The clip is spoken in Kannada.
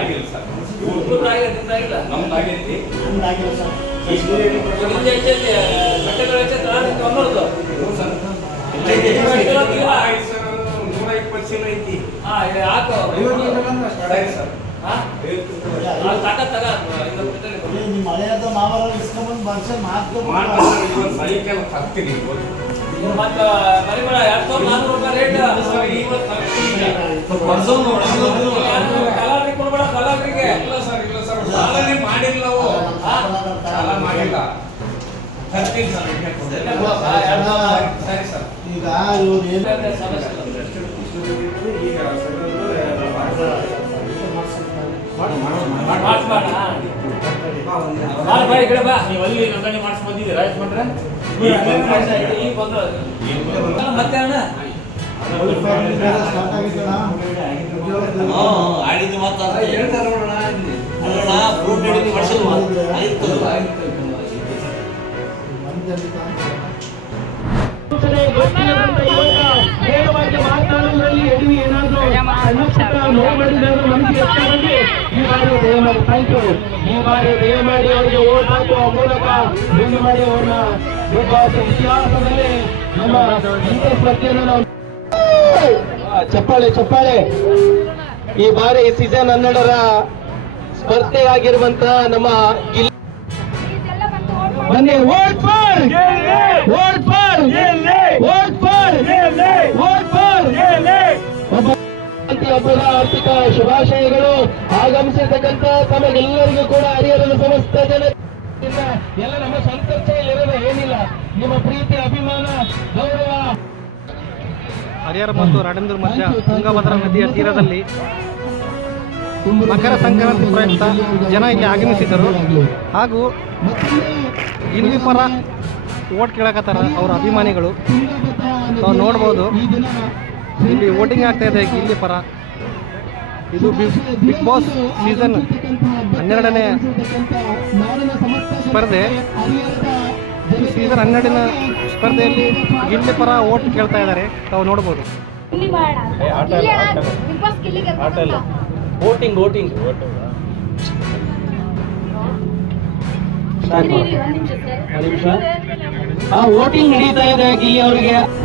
ಆಗಿಲ್ಲ ಸರ್. ನಮ್ದಾಗೈತಿ. ಮಳೆಯಾದ ಮಾವರ ಇಸ್ಕೊಂಡ್ಬಂದು ಮನುಷ್ಯ ಸೈಕಲ್ ಹತ್ತೀನಿ ಮತ್ತೆ ಪರಿಮಳ 2400 ರೇಟ್ ಕಲಾವಿಗೆ ಕೊಡ್ಬೇಡ ಕಲಾವಿಗೆ. ಇಲ್ಲ ಸರ್ ಸಾಲನೇ ಮಾಡಿಲ್ಲ ನಾವು. ಸಾಲ ಮಾಡಿಲ್ಲ. ತರ್ತೀನಿ ಸರ್. ಸರಿ ಸರ್. ಈಗ ಇವ್ರು ಏನು ನೀವು ಅಲ್ಲಿ ನೋಂದಣಿ ಮಾಡಿಸಿ ಬಂದಿದ್ದೀರಾ ಯಜಮಾನ್ರೆ? ಮತ್ತೆ ಅಣ್ಣ ಸ್ಟಾರ್ಟ್ ಆಗಿತ್ತಣ್ಣ. ಆಡಿದ್ದು ಮಾತಾಡ್ತಾರೆ ಹೇಳ್ತಾರೆ ನೋಡೋಣ. ಅಲ್ಲಣ್ಣ ಫ್ರೂಟ್ ಹಿಡಿದು ವರ್ಷಲ್ವಾ ಆಯ್ತು ಮಾತಾಡುವುದರಲ್ಲಿ ಎಡವಿ ಏನಾದರೂ ಈ ಬಾರಿ ದಯಮಾಡಿ ಅವರಿಗೆ ಓಟ್ ಹಾಕುವ ಮೂಲಕ ಒಂದು ಮಾಡಿ ಅವ್ರನ್ನ ಇತಿಹಾಸದಲ್ಲಿ ನಮ್ಮ ಪ್ರತಿಯನ್ನು ನಾವು ಚಪ್ಪಾಳೆ. ಈ ಬಾರಿ ಸೀಸನ್ 12ರ ಸ್ಪರ್ಧೆಯಾಗಿರುವಂತಹ ನಮ್ಮ ಬನ್ನಿ ವೋಟ್ ಫಾರ್ ಹಬ್ಬದ ಆರ್ಥಿಕ ಶುಭಾಶಯಗಳು. ಆಗಮಿಸಿರ್ತಕ್ಕಂಥ ತಮಗೆಲ್ಲರಿಗೂ ಕೂಡ ಹರಿಹರದ ಸಮಸ್ತ ಜನ ಎಲ್ಲ ನಮ್ಮ ಸಂತರ್ಚೆಯಲ್ಲಿರೋದು ಏನಿಲ್ಲ, ನಿಮ್ಮ ಪ್ರೀತಿ ಅಭಿಮಾನ ಗೌರವ. ಹರಿಹರ ಮತ್ತು ರಾಡಂದೂರು ಮಧ್ಯ ತುಂಗಭದ್ರಾ ನದಿಯ ತೀರದಲ್ಲಿ ಮಕರ ಸಂಕ್ರಾಂತಿ ಪ್ರಯುಕ್ತ ಜನ ಇಲ್ಲಿ ಆಗಮಿಸಿದರು ಹಾಗೂ ಇಲ್ಲಿ ಪರ ಓಟ್ ಕೇಳಕತ್ತಾರ ಅವರ ಅಭಿಮಾನಿಗಳು. ತಾವು ನೋಡ್ಬೋದು ಇಲ್ಲಿ ವೋಟಿಂಗ್ ಆಗ್ತಾ ಇದೆ ಇಲ್ಲಿ ಪರ. ಇದು ಬಿಗ್ ಬಾಸ್ ಸೀಸನ್ 12ನೇ ಸ್ಪರ್ಧೆ. ಈ ಸೀಸನ್ 12ನ ಸ್ಪರ್ಧೆಯಲ್ಲಿ ಗಿಲ್ಲಿ ಪರ ಓಟ್ ಕೇಳ್ತಾ ಇದ್ದಾರೆ, ತಾವು ನೋಡ್ಬೋದು. ವೋಟಿಂಗ್ ವೋಟಿಂಗ್ ನಡೀತಾ ಇದೆ ಗಿಲ್ಲಿ ಅವರಿಗೆ.